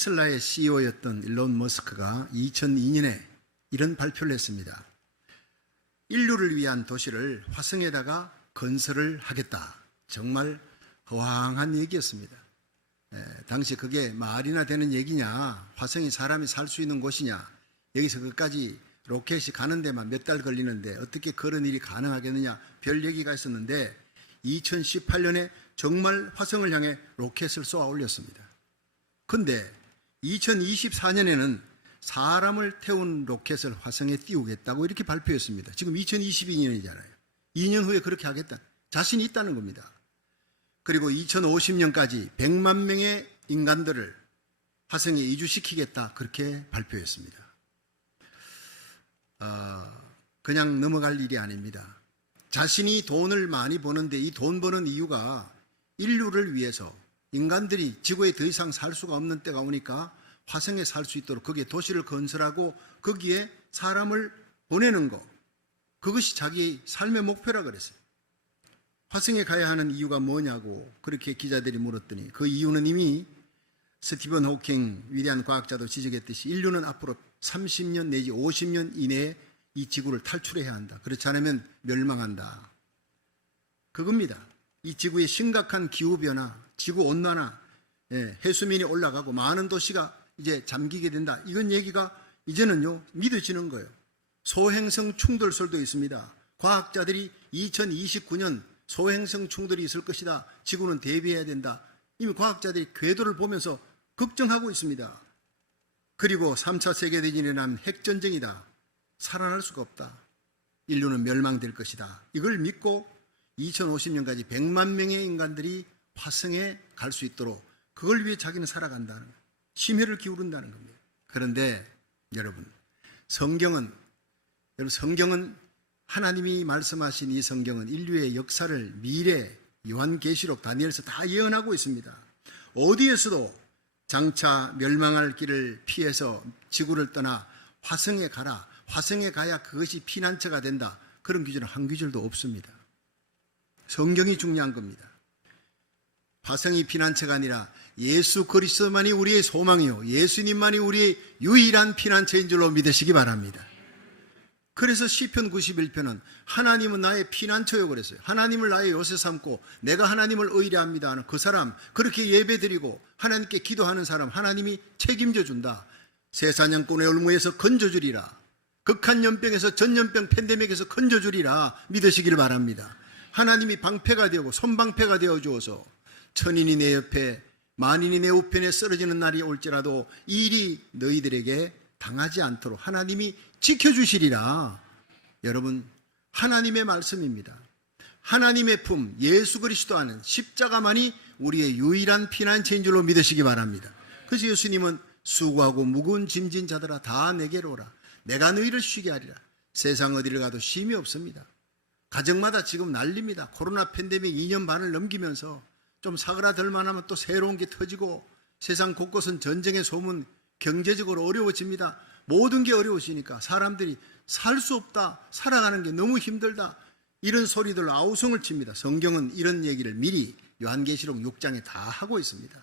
테슬라의 CEO였던 일론 머스크가 2002년에 이런 발표를 했습니다. 인류를 위한 도시를 화성에다가 건설을 하겠다. 정말 허황한 얘기였습니다. 당시 그게 말이나 되는 얘기냐, 화성이 사람이 살 수 있는 곳이냐, 여기서 끝까지 로켓이 가는 데만 몇 달 걸리는데 어떻게 그런 일이 가능하겠느냐, 별 얘기가 있었는데 2018년에 정말 화성을 향해 로켓을 쏘아 올렸습니다. 그런데 2024년에는 사람을 태운 로켓을 화성에 띄우겠다고 이렇게 발표했습니다. 지금 2022년이잖아요. 2년 후에 그렇게 하겠다. 자신이 있다는 겁니다. 그리고 2050년까지 100만 명의 인간들을 화성에 이주시키겠다. 그렇게 발표했습니다. 그냥 넘어갈 일이 아닙니다. 자신이 돈을 많이 버는데 이 돈 버는 이유가 인류를 위해서 인간들이 지구에 더 이상 살 수가 없는 때가 오니까 화성에 살 수 있도록 거기에 도시를 건설하고 거기에 사람을 보내는 것, 그것이 자기 삶의 목표라 그랬어요. 화성에 가야 하는 이유가 뭐냐고 그렇게 기자들이 물었더니 그 이유는 이미 스티븐 호킹 위대한 과학자도 지적했듯이 인류는 앞으로 30년 내지 50년 이내에 이 지구를 탈출해야 한다. 그렇지 않으면 멸망한다. 그겁니다. 이 지구의 심각한 기후변화, 지구온난화, 해수면이 올라가고 많은 도시가 이제 잠기게 된다. 이건 얘기가 이제는요 믿어지는 거예요. 소행성 충돌설도 있습니다. 과학자들이 2029년 소행성 충돌이 있을 것이다. 지구는 대비해야 된다. 이미 과학자들이 궤도를 보면서 걱정하고 있습니다. 그리고 3차 세계대전이 일어난 핵전쟁이다. 살아날 수가 없다. 인류는 멸망될 것이다. 이걸 믿고 2050년까지 100만 명의 인간들이 화성에 갈 수 있도록 그걸 위해 자기는 살아간다는 거예요. 심혈을 기울인다는 겁니다. 그런데 여러분, 성경은 하나님이 말씀하신 이 성경은 인류의 역사를 미래, 요한계시록, 다니엘서 다 예언하고 있습니다. 어디에서도 장차 멸망할 길을 피해서 지구를 떠나 화성에 가라. 화성에 가야 그것이 피난처가 된다. 그런 규정은 한 구절도 없습니다. 성경이 중요한 겁니다. 화성이 피난처가 아니라 예수 그리스도만이 우리의 소망이요 예수님만이 우리의 유일한 피난처인 줄로 믿으시기 바랍니다. 그래서 시편 91편은 하나님은 나의 피난처요 그랬어요. 하나님을 나의 요새 삼고 내가 하나님을 의뢰합니다 하는 그 사람, 그렇게 예배드리고 하나님께 기도하는 사람 하나님이 책임져 준다. 새사냥꾼의 올무에서 건져주리라. 극한 연병에서 전염병 팬데믹에서 건져주리라 믿으시길 바랍니다. 하나님이 방패가 되고 손방패가 되어 주어서 천인이 내 옆에 만인이 내 우편에 쓰러지는 날이 올지라도 이 일이 너희들에게 당하지 않도록 하나님이 지켜주시리라. 여러분, 하나님의 말씀입니다. 하나님의 품 예수 그리스도 안은 십자가만이 우리의 유일한 피난처인 줄로 믿으시기 바랍니다. 그래서 예수님은 수고하고 무거운 짐진 자들아 다 내게로 오라. 내가 너희를 쉬게 하리라. 세상 어디를 가도 쉼이 없습니다. 가정마다 지금 난립니다. 코로나 팬데믹 2년 반을 넘기면서 좀 사그라들 만하면 또 새로운 게 터지고 세상 곳곳은 전쟁의 소문, 경제적으로 어려워집니다. 모든 게 어려워지니까 사람들이 살 수 없다, 살아가는 게 너무 힘들다, 이런 소리들로 아우성을 칩니다. 성경은 이런 얘기를 미리 요한계시록 6장에 다 하고 있습니다.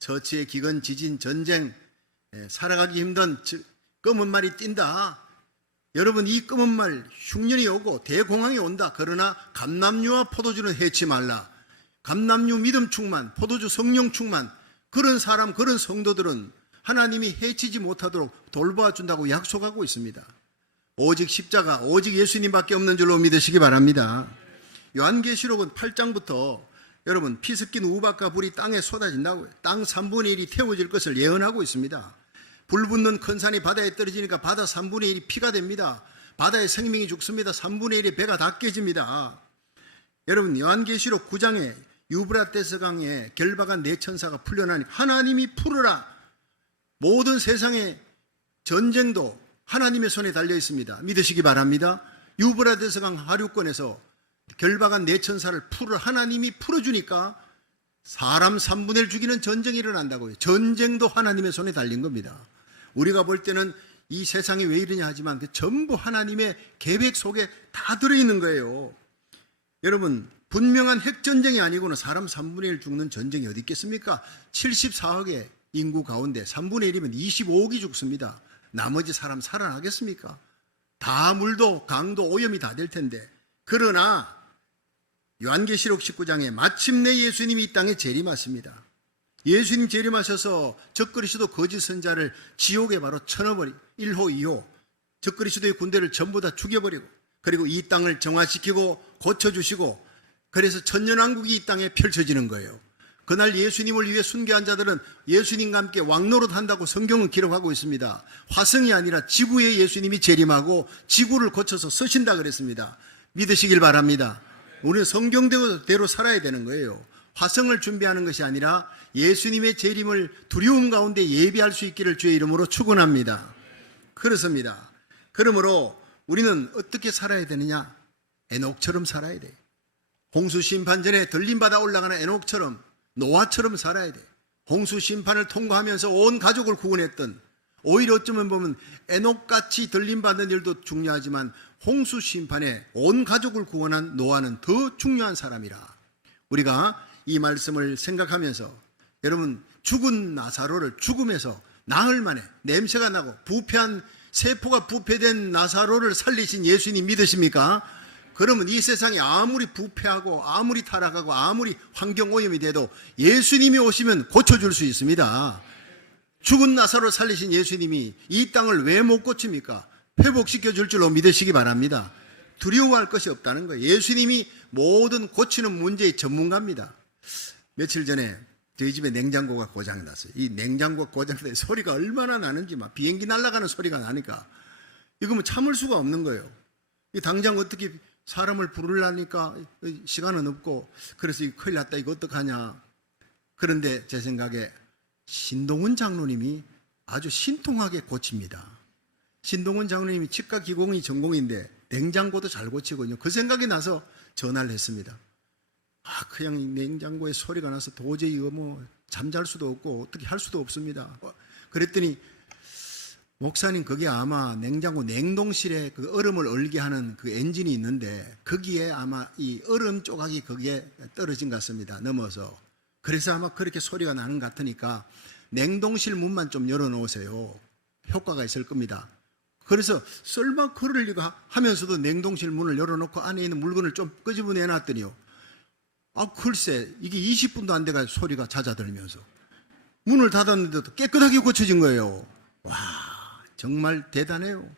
처치의 기근, 지진, 전쟁, 살아가기 힘든 검은 말이 뛴다. 여러분, 이 검은 말 흉년이 오고 대공황이 온다. 그러나 감람류와 포도주는 해치 말라. 감람류 믿음 충만, 포도주 성령 충만, 그런 사람, 그런 성도들은 하나님이 해치지 못하도록 돌봐준다고 약속하고 있습니다. 오직 십자가, 오직 예수님밖에 없는 줄로 믿으시기 바랍니다. 요한계시록은 8장부터 여러분 피 섞인 우박과 불이 땅에 쏟아진다고요. 땅 3분의 1이 태워질 것을 예언하고 있습니다. 불 붙는 큰 산이 바다에 떨어지니까 바다 3분의 1이 피가 됩니다. 바다에 생명이 죽습니다. 3분의 1의 배가 다 깨집니다. 여러분, 요한계시록 9장에 유브라데스 강에 결박한 네 천사가 풀려나니 하나님이 풀으라. 모든 세상의 전쟁도 하나님의 손에 달려 있습니다. 믿으시기 바랍니다. 유브라데스 강 하류권에서 결박한 네 천사를 하나님이 풀어주니까 사람 3분의 1 죽이는 전쟁이 일어난다고요. 전쟁도 하나님의 손에 달린 겁니다. 우리가 볼 때는 이 세상이 왜 이러냐 하지만 그 전부 하나님의 계획 속에 다 들어있는 거예요. 여러분, 분명한 핵전쟁이 아니고는 사람 3분의 1 죽는 전쟁이 어디 있겠습니까? 74억의 인구 가운데 3분의 1이면 25억이 죽습니다. 나머지 사람 살아나겠습니까? 다 물도 강도 오염이 다 될 텐데. 그러나 요한계시록 19장에 마침내 예수님이 이 땅에 재림하십니다. 예수님 재림하셔서 적그리스도 거짓 선자를 지옥에 바로 쳐넣어버리고 1호 2호 적그리스도의 군대를 전부 다 죽여버리고, 그리고 이 땅을 정화시키고 고쳐주시고, 그래서 천년왕국이 이 땅에 펼쳐지는 거예요. 그날 예수님을 위해 순교한 자들은 예수님과 함께 왕노릇 한다고 성경은 기록하고 있습니다. 화성이 아니라 지구에 예수님이 재림하고 지구를 고쳐서 서신다 그랬습니다. 믿으시길 바랍니다. 우리는 성경대로 살아야 되는 거예요. 화성을 준비하는 것이 아니라 예수님의 재림을 두려움 가운데 예비할 수 있기를 주의 이름으로 축원합니다. 그렇습니다. 그러므로 우리는 어떻게 살아야 되느냐? 에녹처럼 살아야 돼. 홍수 심판 전에 들림받아 올라가는 에녹처럼, 노아처럼 살아야 돼. 홍수 심판을 통과하면서 온 가족을 구원했던, 오히려 어쩌면 보면 에녹같이 들림받는 일도 중요하지만 홍수 심판에 온 가족을 구원한 노아는 더 중요한 사람이라. 우리가 이 말씀을 생각하면서, 여러분, 죽은 나사로를 죽음에서 나흘 만에 냄새가 나고 부패한, 세포가 부패된 나사로를 살리신 예수님 믿으십니까? 그러면 이 세상이 아무리 부패하고 아무리 타락하고 아무리 환경오염이 돼도 예수님이 오시면 고쳐줄 수 있습니다. 죽은 나사로를 살리신 예수님이 이 땅을 왜 못 고칩니까? 회복시켜 줄 줄로 믿으시기 바랍니다. 두려워할 것이 없다는 거예요. 예수님이 모든 고치는 문제의 전문가입니다. 며칠 전에 저희 집에 냉장고가 고장났어요. 이 냉장고가 고장날 때 소리가 얼마나 나는지, 막 비행기 날아가는 소리가 나니까 이거 뭐 참을 수가 없는 거예요. 당장 어떻게 사람을 부르려니까 시간은 없고, 그래서 이거 큰일 났다, 이거 어떡하냐. 그런데 제 생각에 신동훈 장로님이 아주 신통하게 고칩니다. 신동훈 장로님이 치과 기공이 전공인데 냉장고도 잘 고치거든요. 그 생각이 나서 전화를 했습니다. 그냥 냉장고에 소리가 나서 도저히 이거 뭐 잠잘 수도 없고 어떻게 할 수도 없습니다. 그랬더니, 목사님, 그게 아마 냉장고 냉동실에 그 얼음을 얼게 하는 그 엔진이 있는데 거기에 아마 이 얼음 조각이 거기에 떨어진 것 같습니다. 넘어서. 그래서 아마 그렇게 소리가 나는 것 같으니까 냉동실 문만 좀 열어놓으세요. 효과가 있을 겁니다. 그래서 설마 그럴 리가 하면서도 냉동실 문을 열어놓고 안에 있는 물건을 좀 끄집어내놨더니요, 글쎄, 이게 20분도 안 돼가 소리가 잦아들면서 문을 닫았는데도 깨끗하게 고쳐진 거예요. 와, 정말 대단해요.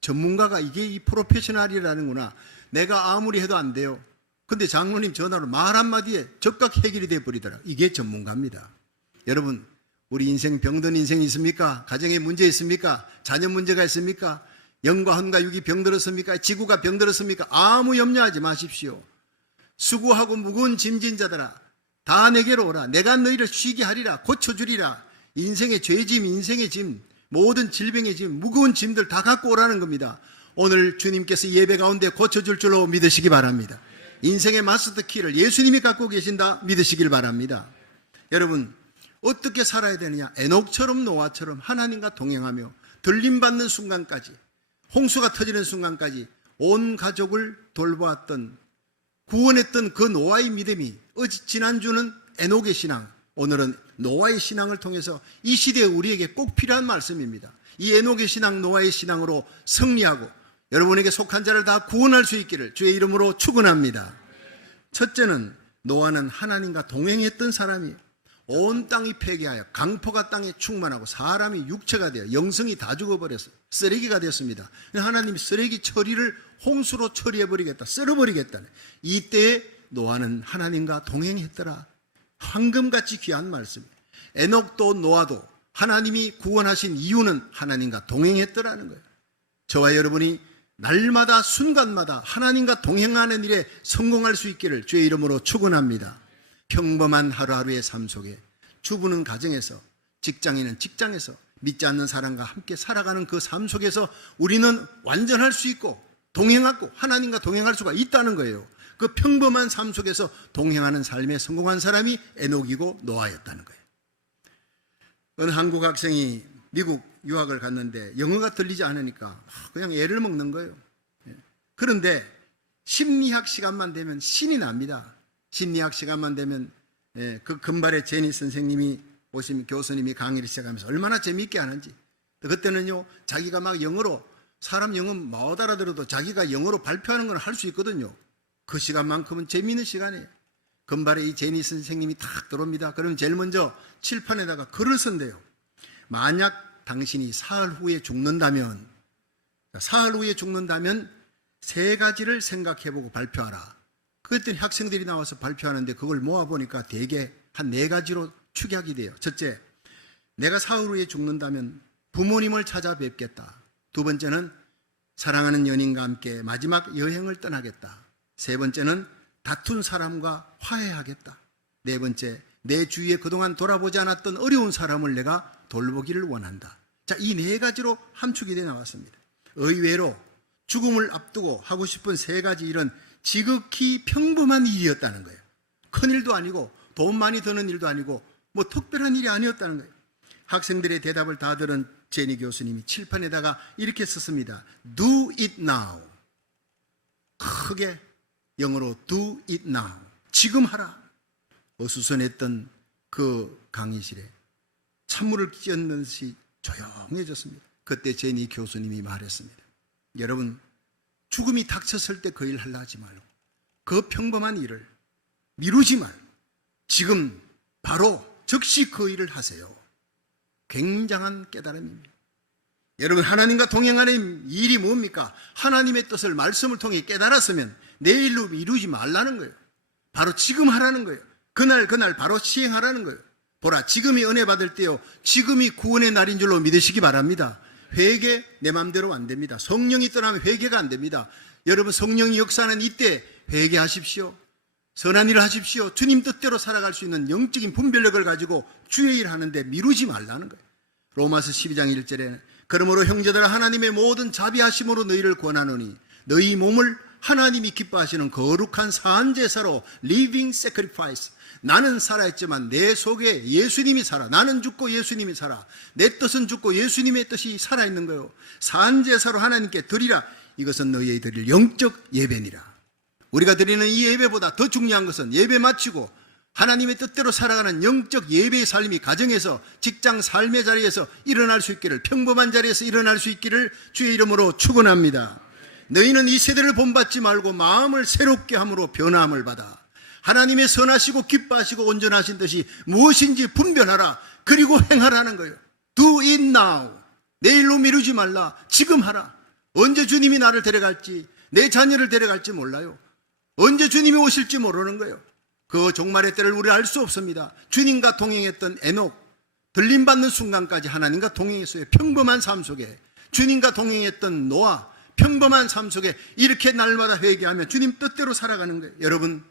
전문가가 이게 이 프로페셔널이라는구나. 내가 아무리 해도 안 돼요. 근데 장로님 전화로 말 한마디에 즉각 해결이 돼버리더라. 이게 전문가입니다. 여러분, 우리 인생 병든 인생이 있습니까? 가정에 문제 있습니까? 자녀 문제가 있습니까? 영과 혼과 육이 병들었습니까? 지구가 병들었습니까? 아무 염려하지 마십시오. 수고하고 무거운 짐진 자들아, 다 내게로 오라. 내가 너희를 쉬게 하리라. 고쳐주리라. 인생의 죄짐, 인생의 짐, 모든 질병의 짐, 무거운 짐들 다 갖고 오라는 겁니다. 오늘 주님께서 예배 가운데 고쳐줄 줄로 믿으시기 바랍니다. 인생의 마스터 키를 예수님이 갖고 계신다 믿으시길 바랍니다. 여러분, 어떻게 살아야 되느냐? 에녹처럼 노아처럼 하나님과 동행하며 들림받는 순간까지, 홍수가 터지는 순간까지 온 가족을 돌보았던, 구원했던 그 노아의 믿음이, 지난주는 에녹의 신앙, 오늘은 노아의 신앙을 통해서 이 시대에 우리에게 꼭 필요한 말씀입니다. 이 에녹의 신앙, 노아의 신앙으로 승리하고 여러분에게 속한 자를 다 구원할 수 있기를 주의 이름으로 축원합니다. 첫째는, 노아는 하나님과 동행했던 사람이에요. 온 땅이 폐기하여 강포가 땅에 충만하고 사람이 육체가 되어 영성이 다 죽어버렸어요. 쓰레기가 되었습니다. 하나님이 쓰레기 처리를 홍수로 처리해버리겠다, 썰어버리겠다. 이때에 노아는 하나님과 동행했더라. 황금같이 귀한 말씀. 에녹도 노아도 하나님이 구원하신 이유는 하나님과 동행했더라는 거예요. 저와 여러분이 날마다 순간마다 하나님과 동행하는 일에 성공할 수 있기를 주의 이름으로 축원합니다. 평범한 하루하루의 삶 속에, 주부는 가정에서, 직장인은 직장에서, 믿지 않는 사람과 함께 살아가는 그 삶 속에서 우리는 완전할 수 있고 동행하고 하나님과 동행할 수가 있다는 거예요. 그 평범한 삶 속에서 동행하는 삶에 성공한 사람이 에녹이고 노아였다는 거예요. 어느 한국 학생이 미국 유학을 갔는데 영어가 들리지 않으니까 그냥 애를 먹는 거예요. 그런데 심리학 시간만 되면 신이 납니다. 심리학 시간만 되면 그 금발의 제니 선생님이 오신 교수님이 강의를 시작하면서 얼마나 재미있게 하는지. 그때는요, 자기가 막 영어로, 사람 영어 못 알아들어도 자기가 영어로 발표하는 건 할 수 있거든요. 그 시간만큼은 재미있는 시간이에요. 금발에 이 제니 선생님이 탁 들어옵니다. 그러면 제일 먼저 칠판에다가 글을 쓴대요. 만약 당신이 사흘 후에 죽는다면 세 가지를 생각해보고 발표하라. 그랬더니 학생들이 나와서 발표하는데 그걸 모아보니까 대개 한 4가지로 축약이 돼요. 첫째, 내가 사흘 후에 죽는다면 부모님을 찾아뵙겠다. 두 번째는 사랑하는 연인과 함께 마지막 여행을 떠나겠다. 세 번째는 다툰 사람과 화해하겠다. 네 번째, 내 주위에 그동안 돌아보지 않았던 어려운 사람을 내가 돌보기를 원한다. 자, 이 4가지로 함축이 되어 나왔습니다. 의외로 죽음을 앞두고 하고 싶은 3가지 일은 지극히 평범한 일이었다는 거예요. 큰일도 아니고 돈 많이 드는 일도 아니고 뭐 특별한 일이 아니었다는 거예요. 학생들의 대답을 다 들은 제니 교수님이 칠판에다가 이렇게 썼습니다. Do it now. 크게 영어로 do it now. 지금 하라. 어수선했던 그 강의실에 찬물을 끼얹는 듯이 조용해졌습니다. 그때 제니 교수님이 말했습니다. 여러분, 죽음이 닥쳤을 때 그 일 하려 하지 말고 그 평범한 일을 미루지 말고 지금 바로 즉시 그 일을 하세요. 굉장한 깨달음입니다. 여러분, 하나님과 동행하는 일이 뭡니까? 하나님의 뜻을 말씀을 통해 깨달았으면 내일로 미루지 말라는 거예요. 바로 지금 하라는 거예요. 그날 바로 시행하라는 거예요. 보라, 지금이 은혜 받을 때요, 지금이 구원의 날인 줄로 믿으시기 바랍니다. 회개 내 마음대로 안 됩니다. 성령이 떠나면 회개가 안 됩니다. 여러분, 성령이 역사하는 이때 회개하십시오. 선한 일을 하십시오. 주님 뜻대로 살아갈 수 있는 영적인 분별력을 가지고 주의 일 하는데 미루지 말라는 거예요. 로마서 12장 1절에 그러므로 형제들아, 하나님의 모든 자비하심으로 너희를 권하노니 너희 몸을 하나님이 기뻐하시는 거룩한 사한제사로 living sacrifice. 나는 살아있지만 내 속에 예수님이 살아. 나는 죽고 예수님이 살아. 내 뜻은 죽고 예수님의 뜻이 살아있는 거예요. 사한제사로 하나님께 드리라. 이것은 너희의 드릴 영적 예배니라. 우리가 드리는 이 예배보다 더 중요한 것은 예배 마치고 하나님의 뜻대로 살아가는 영적 예배의 삶이 가정에서, 직장 삶의 자리에서 일어날 수 있기를, 평범한 자리에서 일어날 수 있기를 주의 이름으로 축원합니다. 너희는 이 세대를 본받지 말고 마음을 새롭게 함으로 변화함을 받아 하나님의 선하시고 기뻐하시고 온전하신 뜻이 무엇인지 분별하라. 그리고 행하라는 거예요. Do it now. 내일로 미루지 말라. 지금 하라. 언제 주님이 나를 데려갈지, 내 자녀를 데려갈지 몰라요. 언제 주님이 오실지 모르는 거예요. 그 종말의 때를 우리 알 수 없습니다. 주님과 동행했던 에녹, 들림받는 순간까지 하나님과 동행했어요. 평범한 삶 속에. 주님과 동행했던 노아, 평범한 삶 속에 이렇게 날마다 회개하며 주님 뜻대로 살아가는 거예요. 여러분,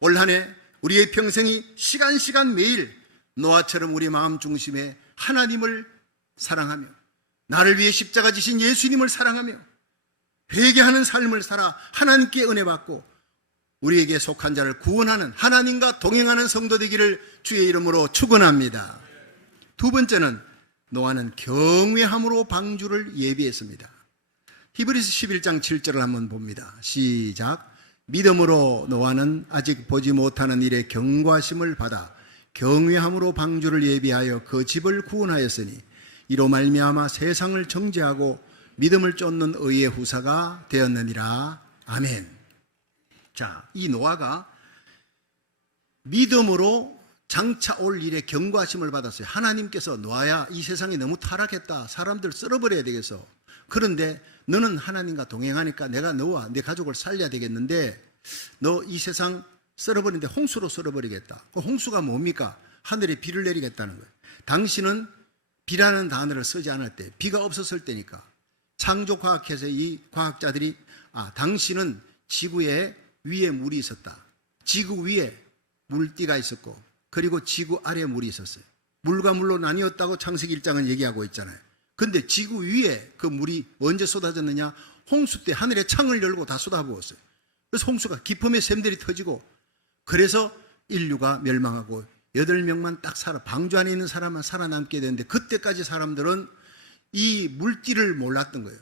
올 한 해 우리의 평생이 시간 매일 노아처럼 우리 마음 중심에 하나님을 사랑하며 나를 위해 십자가 지신 예수님을 사랑하며 회개하는 삶을 살아 하나님께 은혜 받고 우리에게 속한 자를 구원하는, 하나님과 동행하는 성도 되기를 주의 이름으로 축원합니다. 두 번째는 노아는 경외함으로 방주를 예비했습니다. 히브리서 11장 7절을 한번 봅니다. 시작. 믿음으로 노아는 아직 보지 못하는 일에 경과심을 받아 경외함으로 방주를 예비하여 그 집을 구원하였으니 이로 말미암아 세상을 정죄하고 믿음을 쫓는 의의 후사가 되었느니라. 아멘. 자, 이 노아가 믿음으로 장차 올 일에 경과심을 받았어요. 하나님께서 노아야, 이 세상이 너무 타락했다. 사람들 썰어버려야 되겠어. 그런데 너는 하나님과 동행하니까 내가 너와 네 가족을 살려야 되겠는데 너 이 세상 썰어버리는데 홍수로 썰어버리겠다. 그 홍수가 뭡니까? 하늘에 비를 내리겠다는 거예요. 당신은 비라는 단어를 쓰지 않을 때, 비가 없었을 때니까. 창조과학에서 이 과학자들이 당신은 지구에 위에 물이 있었다. 지구 위에 물띠가 있었고 그리고 지구 아래에 물이 있었어요. 물과 물로 나뉘었다고 창세기 1장은 얘기하고 있잖아요. 근데 지구 위에 그 물이 언제 쏟아졌느냐? 홍수 때 하늘에 창을 열고 다 쏟아부었어요. 그래서 홍수가 기품의 샘들이 터지고 그래서 인류가 멸망하고 8명만 딱 방주 안에 있는 사람만 살아남게 되는데 그때까지 사람들은 이 물띠를 몰랐던 거예요.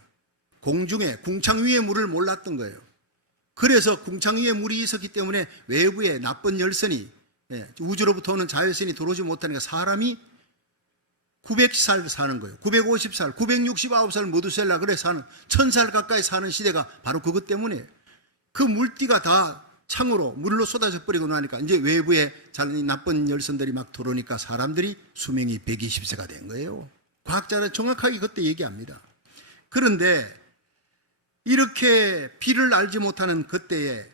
공중에 궁창 위에 물을 몰랐던 거예요. 그래서 궁창 위에 물이 있었기 때문에 외부에 나쁜 열선이 우주로부터 오는 자외선이 들어오지 못하니까 사람이 900살 사는 거예요. 950살, 969살 모두셀라 그래 사는 1000살 가까이 사는 시대가 바로 그것 때문에 그 물띠가 다 창으로 물로 쏟아져 버리고 나니까 이제 외부에 나쁜 열선들이 막 들어오니까 사람들이 수명이 120세가 된 거예요. 과학자는 정확하게 그때 얘기합니다. 그런데 이렇게 비를 알지 못하는 그때에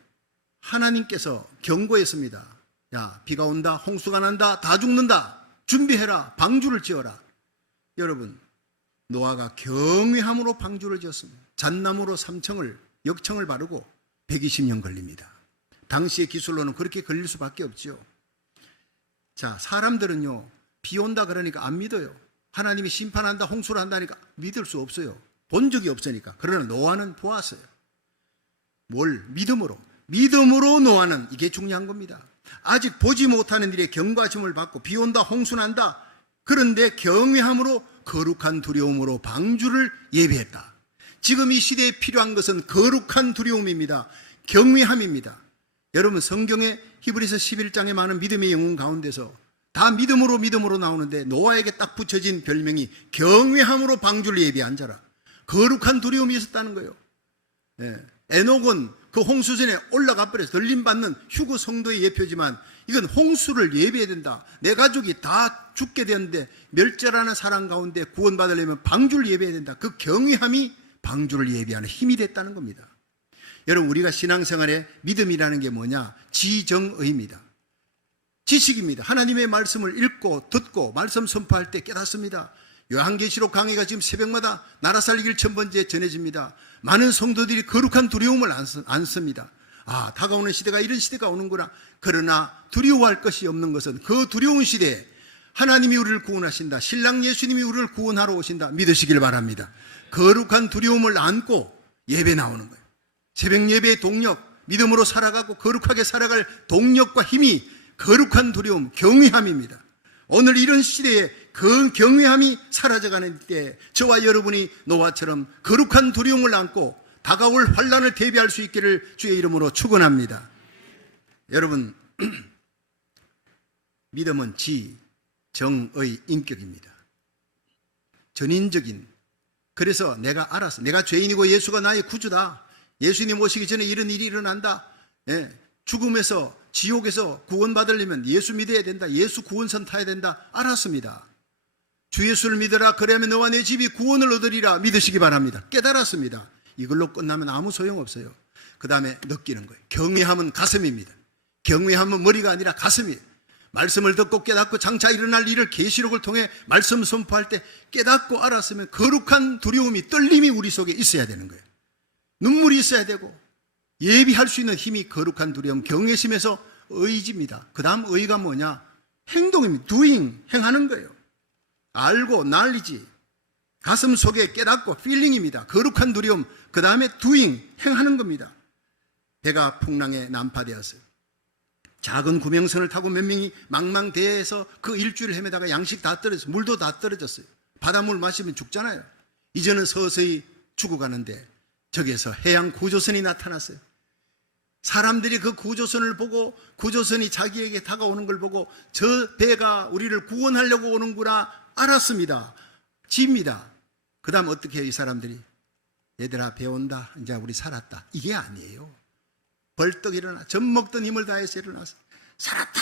하나님께서 경고했습니다. 야, 비가 온다, 홍수가 난다, 다 죽는다. 준비해라, 방주를 지어라. 여러분, 노아가 경외함으로 방주를 지었습니다. 잣나무로 역청을 바르고 120년 걸립니다. 당시의 기술로는 그렇게 걸릴 수밖에 없죠. 자, 사람들은요, 비 온다 그러니까 안 믿어요. 하나님이 심판한다, 홍수를 한다니까 믿을 수 없어요. 본 적이 없으니까. 그러나 노아는 보았어요. 뭘? 믿음으로 노아는, 이게 중요한 겁니다. 아직 보지 못하는 일에 경과심을 받고 비 온다, 홍수 난다. 그런데 경외함으로 거룩한 두려움으로 방주를 예비했다. 지금 이 시대에 필요한 것은 거룩한 두려움입니다. 경외함입니다. 여러분, 성경의 히브리서 11장에 많은 믿음의 영혼 가운데서 다 믿음으로 나오는데 노아에게 딱 붙여진 별명이 경외함으로 방주를 예비한 자라. 거룩한 두려움이 있었다는 거예요. 에녹은 그 홍수전에 올라가 버려서 걸림받는 휴거 성도의 예표지만 이건 홍수를 예비해야 된다. 내 가족이 다 죽게 되었는데 멸절하는 사람 가운데 구원받으려면 방주를 예비해야 된다. 그 경외함이 방주를 예비하는 힘이 됐다는 겁니다. 여러분, 우리가 신앙생활에 믿음이라는 게 뭐냐? 지정의입니다. 지식입니다. 하나님의 말씀을 읽고 듣고 말씀 선포할 때 깨닫습니다. 요한계시록 강의가 지금 새벽마다 나라 살리길 1000번째 전해집니다. 많은 성도들이 거룩한 두려움을 안습니다. 아, 다가오는 시대가 이런 시대가 오는구나. 그러나 두려워할 것이 없는 것은 그 두려운 시대에 하나님이 우리를 구원하신다. 신랑 예수님이 우리를 구원하러 오신다. 믿으시길 바랍니다. 거룩한 두려움을 안고 예배 나오는 거예요. 새벽 예배의 동력, 믿음으로 살아가고 거룩하게 살아갈 동력과 힘이 거룩한 두려움, 경외함입니다. 오늘 이런 시대에 그 경외함이 사라져가는 때에 저와 여러분이 노아처럼 거룩한 두려움을 안고 다가올 환난을 대비할 수 있기를 주의 이름으로 축원합니다. 여러분, 믿음은 지정의 인격입니다. 전인적인, 그래서 내가 알았어. 내가 죄인이고 예수가 나의 구주다. 예수님 오시기 전에 이런 일이 일어난다. 죽음에서, 지옥에서 구원받으려면 예수 믿어야 된다. 예수 구원선 타야 된다. 알았습니다. 주 예수를 믿어라. 그러면 너와 내 집이 구원을 얻으리라. 믿으시기 바랍니다. 깨달았습니다. 이걸로 끝나면 아무 소용없어요. 그 다음에 느끼는 거예요. 경외함은 가슴입니다. 경외함은 머리가 아니라 가슴이에요. 말씀을 듣고 깨닫고 장차 일어날 일을 계시록을 통해 말씀 선포할 때 깨닫고 알았으면 거룩한 두려움이, 떨림이 우리 속에 있어야 되는 거예요. 눈물이 있어야 되고 예비할 수 있는 힘이 거룩한 두려움, 경외심에서 의지입니다. 그 다음 의가 뭐냐? 행동입니다. doing, 행하는 거예요. 알고 knowledge, 가슴 속에 깨닫고 feeling입니다. 거룩한 두려움, 그 다음에 doing, 행하는 겁니다. 배가 풍랑에 난파되었어요. 작은 구명선을 타고 몇 명이 망망대해에서 그 일주일 헤매다가 양식 다 떨어졌어요. 물도 다 떨어졌어요. 바닷물 마시면 죽잖아요. 이제는 서서히 죽어가는데 저기에서 해양 구조선이 나타났어요. 사람들이 그 구조선을 보고, 구조선이 자기에게 다가오는 걸 보고 저 배가 우리를 구원하려고 오는구나 알았습니다. 집니다. 그 다음 어떻게 해요? 이 사람들이 얘들아 배 온다, 이제 우리 살았다. 이게 아니에요. 벌떡 일어나 젖 먹던 힘을 다해서 일어나서 살았다,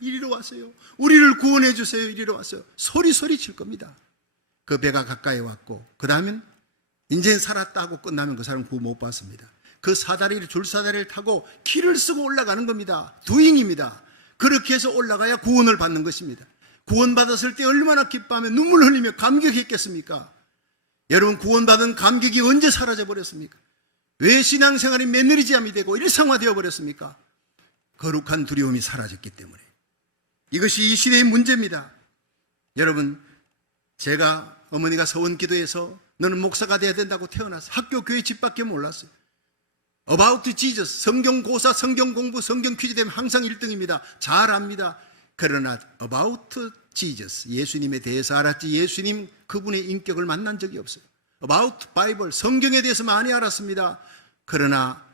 이리로 왔어요. 우리를 구원해 주세요. 이리로 왔어요. 소리 칠 겁니다. 그 배가 가까이 왔고 그 다음엔 이제 살았다 하고 끝나면 그 사람 구원 못 받습니다. 그 사다리를, 줄사다리를 타고 키를 쓰고 올라가는 겁니다. 두잉입니다. 그렇게 해서 올라가야 구원을 받는 것입니다. 구원받았을 때 얼마나 기뻐하며 눈물 흘리며 감격했겠습니까? 여러분, 구원받은 감격이 언제 사라져 버렸습니까? 왜 신앙생활이 매너리즘이 되고 일상화되어 버렸습니까? 거룩한 두려움이 사라졌기 때문에. 이것이 이 시대의 문제입니다. 여러분, 제가 어머니가 서원기도에서 너는 목사가 돼야 된다고 태어났어요. 학교, 교회, 집 밖에 몰랐어요. About Jesus, 성경 고사, 성경 공부, 성경 퀴즈 되면 항상 1등입니다. 잘 압니다. 그러나 About Jesus, 예수님에 대해서 알았지 예수님 그분의 인격을 만난 적이 없어요. About Bible, 성경에 대해서 많이 알았습니다. 그러나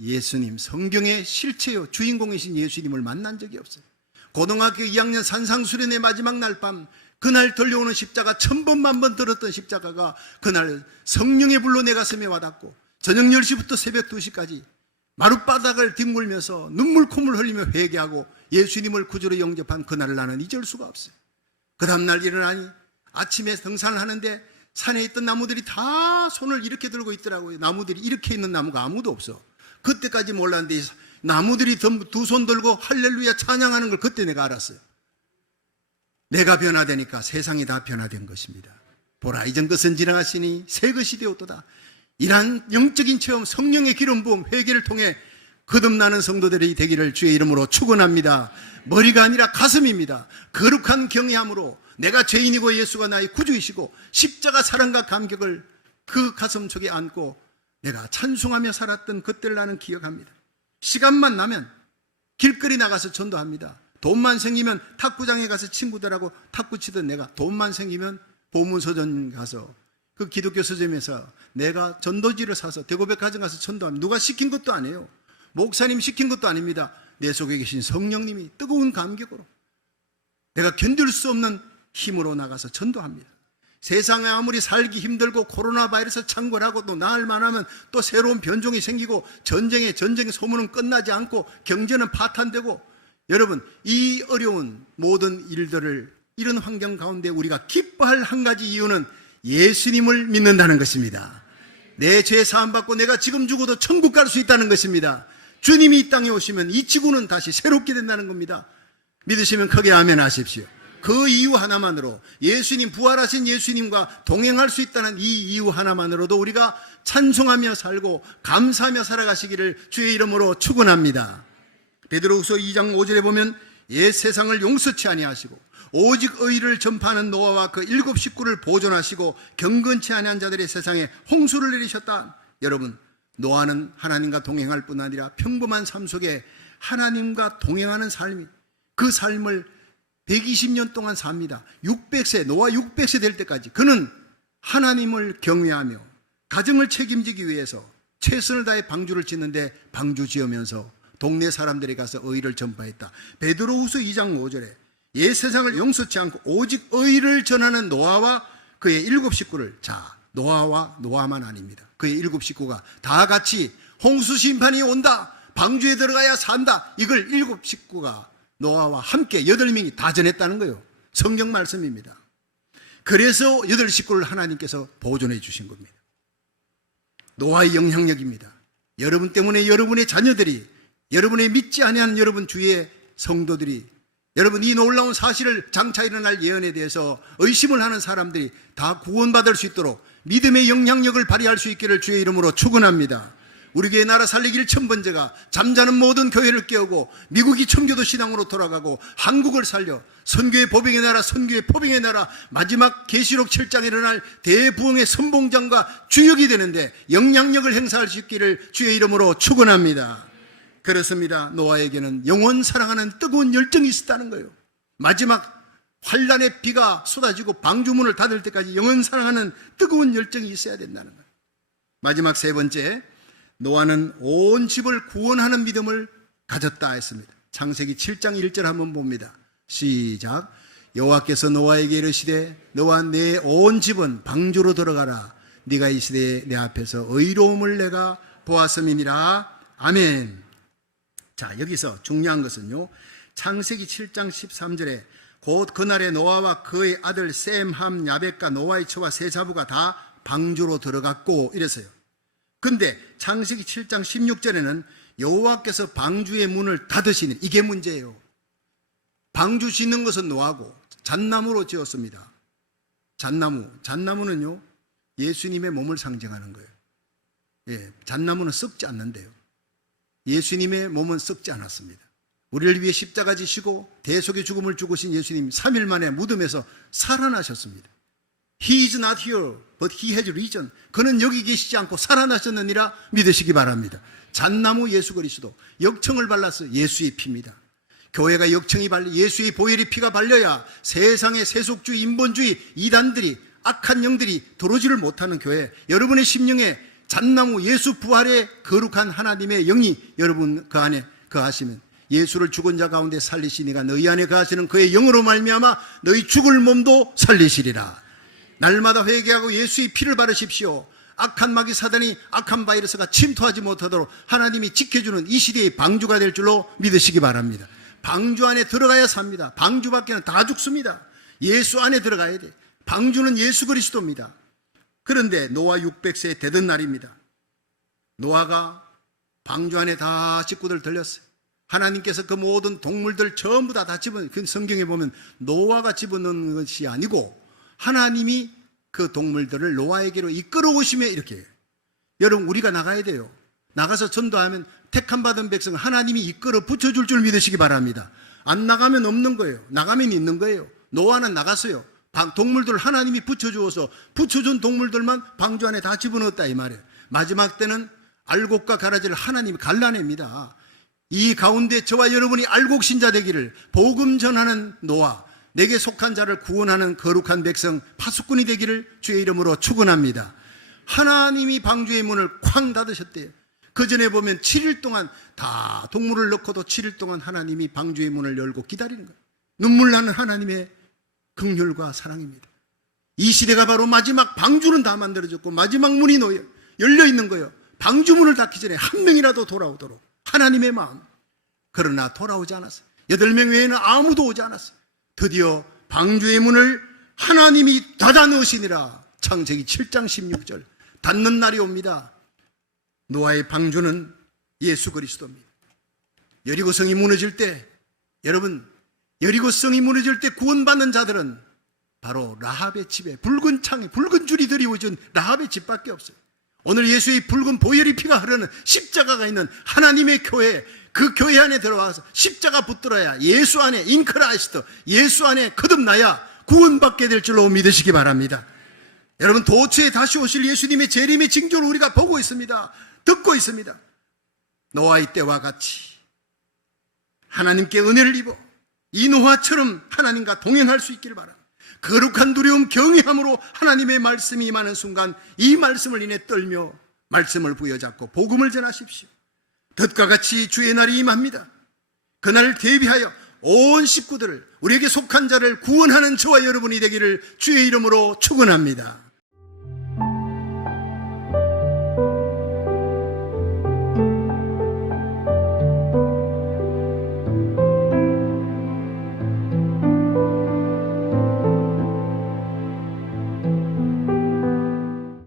예수님, 성경의 실체요 주인공이신 예수님을 만난 적이 없어요. 고등학교 2학년 산상수련의 마지막 날 밤, 그날 들려오는 십자가, 1000번 만번 들었던 십자가가 그날 성령의 불로 내 가슴에 와닿고 저녁 10시부터 새벽 2시까지 마룻바닥을 뒹굴면서 눈물 콧물 흘리며 회개하고 예수님을 구주로 영접한 그날을 나는 잊을 수가 없어요. 그 다음날 일어나니 아침에 등산을 하는데 산에 있던 나무들이 다 손을 이렇게 들고 있더라고요. 나무들이 이렇게 있는 나무가 아무도 없어. 그때까지 몰랐는데 나무들이 두 손 들고 할렐루야 찬양하는 걸 그때 내가 알았어요. 내가 변화되니까 세상이 다 변화된 것입니다. 보라, 이전 것은 지나갔으니 새 것이 되었도다. 이러한 영적인 체험, 성령의 기름 부음, 회개를 통해 거듭나는 성도들이 되기를 주의 이름으로 축원합니다. 머리가 아니라 가슴입니다. 거룩한 경외함으로 내가 죄인이고 예수가 나의 구주이시고 십자가 사랑과 감격을 그 가슴 속에 안고 내가 찬송하며 살았던 그때를 나는 기억합니다. 시간만 나면 길거리 나가서 전도합니다. 돈만 생기면 탁구장에 가서 친구들하고 탁구 치던 내가 돈만 생기면 보문서점 가서 그 기독교 서점에서 내가 전도지를 사서 대고백화점 가서 전도합니다. 누가 시킨 것도 아니에요. 목사님 시킨 것도 아닙니다. 내 속에 계신 성령님이 뜨거운 감격으로 내가 견딜 수 없는 힘으로 나가서 전도합니다. 세상에 아무리 살기 힘들고 코로나 바이러스 창궐하고 또 나흘만 하면 또 새로운 변종이 생기고 전쟁의 소문은 끝나지 않고 경제는 파탄되고, 여러분 이 어려운 모든 일들을 이런 환경 가운데 우리가 기뻐할 한 가지 이유는 예수님을 믿는다는 것입니다. 내 죄 사함 받고 내가 지금 죽어도 천국 갈 수 있다는 것입니다. 주님이 이 땅에 오시면 이 지구는 다시 새롭게 된다는 겁니다. 믿으시면 크게 아멘 하십시오. 그 이유 하나만으로, 예수님, 부활하신 예수님과 동행할 수 있다는 이 이유 하나만으로도 우리가 찬송하며 살고 감사하며 살아가시기를 주의 이름으로 축원합니다. 베드로후서 2장 5절에 보면 옛 세상을 용서치 아니하시고 오직 의를 전파하는 노아와 그 7 식구를 보존하시고 경건치 아니한 자들의 세상에 홍수를 내리셨다. 여러분, 노아는 하나님과 동행할 뿐 아니라 평범한 삶 속에 하나님과 동행하는 삶이, 그 삶을 120년 동안 삽니다. 600세, 노아 600세 될 때까지 그는 하나님을 경외하며 가정을 책임지기 위해서 최선을 다해 방주를 짓는데 방주 지으면서 동네 사람들이 가서 의를 전파했다. 베드로후서 2장 5절에 옛 세상을 용서치 않고 오직 의를 전하는 노아와 그의 7 식구를, 자, 노아만 아닙니다. 그의 7 식구가 다 같이 홍수 심판이 온다, 방주에 들어가야 산다, 이걸 7 식구가 노아와 함께 8명이 다 전했다는 거예요. 성경 말씀입니다. 그래서 8 식구를 하나님께서 보존해 주신 겁니다. 노아의 영향력입니다. 여러분 때문에 여러분의 자녀들이, 여러분의 믿지 아니하는 여러분 주위의 성도들이, 여러분 이 놀라운 사실을 장차 일어날 예언에 대해서 의심을 하는 사람들이 다 구원받을 수 있도록 믿음의 영향력을 발휘할 수 있기를 주의 이름으로 축원합니다. 우리 교회 나라 살리기 1000번째가 잠자는 모든 교회를 깨우고 미국이 청교도 신앙으로 돌아가고 한국을 살려 선교의 보병의 나라, 선교의 포병의 나라, 마지막 계시록 7장에 일어날 대부흥의 선봉장과 주역이 되는데 영향력을 행사할 수 있기를 주의 이름으로 축원합니다. 그렇습니다. 노아에게는 영원 사랑하는 뜨거운 열정이 있었다는 거예요. 마지막 환란의 비가 쏟아지고 방주문을 닫을 때까지 영원 사랑하는 뜨거운 열정이 있어야 된다는 거예요. 마지막 3번째, 노아는 온 집을 구원하는 믿음을 가졌다 했습니다. 창세기 7장 1절 한번 봅니다. 시작. 여호와께서 노아에게 이르시되 너와 내 온 집은 방주로 들어가라. 네가 이 시대에 내 앞에서 의로움을 내가 보았음이니라. 아멘. 자, 여기서 중요한 것은요, 창세기 7장 13절에 곧 그날에 노아와 그의 아들 셈, 함, 야벳과 노아의 처와 세 자부가 다 방주로 들어갔고 이랬어요. 근데 창세기 7장 16절에는 여호와께서 방주의 문을 닫으시니, 이게 문제예요. 방주 짓는 것은 노하고 잣나무로 지었습니다. 잣나무는요 예수님의 몸을 상징하는 거예요. 예, 잣나무는 썩지 않는데요, 예수님의 몸은 썩지 않았습니다. 우리를 위해 십자가 지시고 대속의 죽음을 죽으신 예수님 3일 만에 무덤에서 살아나셨습니다. He is not here, but he has risen. 그는 여기 계시지 않고 살아나셨느니라 믿으시기 바랍니다. 잣나무 예수 그리스도, 역청을 발라서 예수의 피입니다. 교회가 역청이 발려 예수의 보혈의 피가 발려야 세상의 세속주의, 인본주의, 이단들이, 악한 영들이 들어오지를 못하는 교회, 여러분의 심령에 잣나무 예수 부활의 거룩한 하나님의 영이 여러분 그 안에 거하시면 예수를 죽은 자 가운데 살리시니가 너희 안에 거하시는 그의 영으로 말미암아 너희 죽을 몸도 살리시리라. 날마다 회개하고 예수의 피를 바르십시오. 악한 마귀 사단이 악한 바이러스가 침투하지 못하도록 하나님이 지켜주는 이 시대의 방주가 될 줄로 믿으시기 바랍니다. 방주 안에 들어가야 삽니다. 방주 밖에는 다 죽습니다. 예수 안에 들어가야 돼. 방주는 예수 그리스도입니다. 그런데 노아 600세 되던 날입니다. 노아가 방주 안에 다 식구들 들렸어요. 하나님께서 그 모든 동물들 전부 다 그 성경에 보면 노아가 집어넣는 것이 아니고 하나님이 그 동물들을 노아에게로 이끌어 오시며 이렇게 해요. 여러분 우리가 나가야 돼요. 나가서 전도하면 택함 받은 백성 하나님이 이끌어 붙여줄 줄 믿으시기 바랍니다. 안 나가면 없는 거예요. 나가면 있는 거예요. 노아는 나갔어요. 동물들 하나님이 붙여주어서 붙여준 동물들만 방주 안에 다 집어넣었다 이 말이에요. 마지막 때는 알곡과 가라지를 하나님이 갈라냅니다. 이 가운데 저와 여러분이 알곡 신자 되기를, 복음 전하는 노아, 내게 속한 자를 구원하는 거룩한 백성 파수꾼이 되기를 주의 이름으로 축원합니다. 하나님이 방주의 문을 쾅 닫으셨대요. 그 전에 보면 7일 동안 다 동물을 넣고도 7일 동안 하나님이 방주의 문을 열고 기다리는 거예요. 눈물 나는 하나님의 긍휼과 사랑입니다. 이 시대가 바로 마지막 방주는 다 만들어졌고 마지막 문이 열려 있는 거예요. 방주문을 닫기 전에 한 명이라도 돌아오도록 하나님의 마음. 그러나 돌아오지 않았어요. 8명 외에는 아무도 오지 않았어요. 드디어 방주의 문을 하나님이 닫아 넣으시니라. 창세기 7장 16절. 닫는 날이 옵니다. 노아의 방주는 예수 그리스도입니다. 여리고성이 무너질 때, 여러분 여리고성이 무너질 때 구원받는 자들은 바로 라합의 집에 붉은 창에 붉은 줄이 드리워진 라합의 집밖에 없어요. 오늘 예수의 붉은 보혈의 피가 흐르는 십자가가 있는 하나님의 교회, 그 교회 안에 들어와서 십자가 붙들어야 예수 안에 인크라이스트, 예수 안에 거듭나야 구원받게 될 줄로 믿으시기 바랍니다. 여러분 도처에 다시 오실 예수님의 재림의 징조를 우리가 보고 있습니다. 듣고 있습니다. 노아의 때와 같이 하나님께 은혜를 입어 이 노아처럼 하나님과 동행할 수 있기를 바랍니다. 거룩한 두려움 경외함으로 하나님의 말씀이 임하는 순간 이 말씀을 인해 떨며 말씀을 부여잡고 복음을 전하십시오. 덫과 같이 주의 날이 임합니다. 그날을 대비하여 온 식구들을, 우리에게 속한 자를 구원하는 저와 여러분이 되기를 주의 이름으로 축원합니다.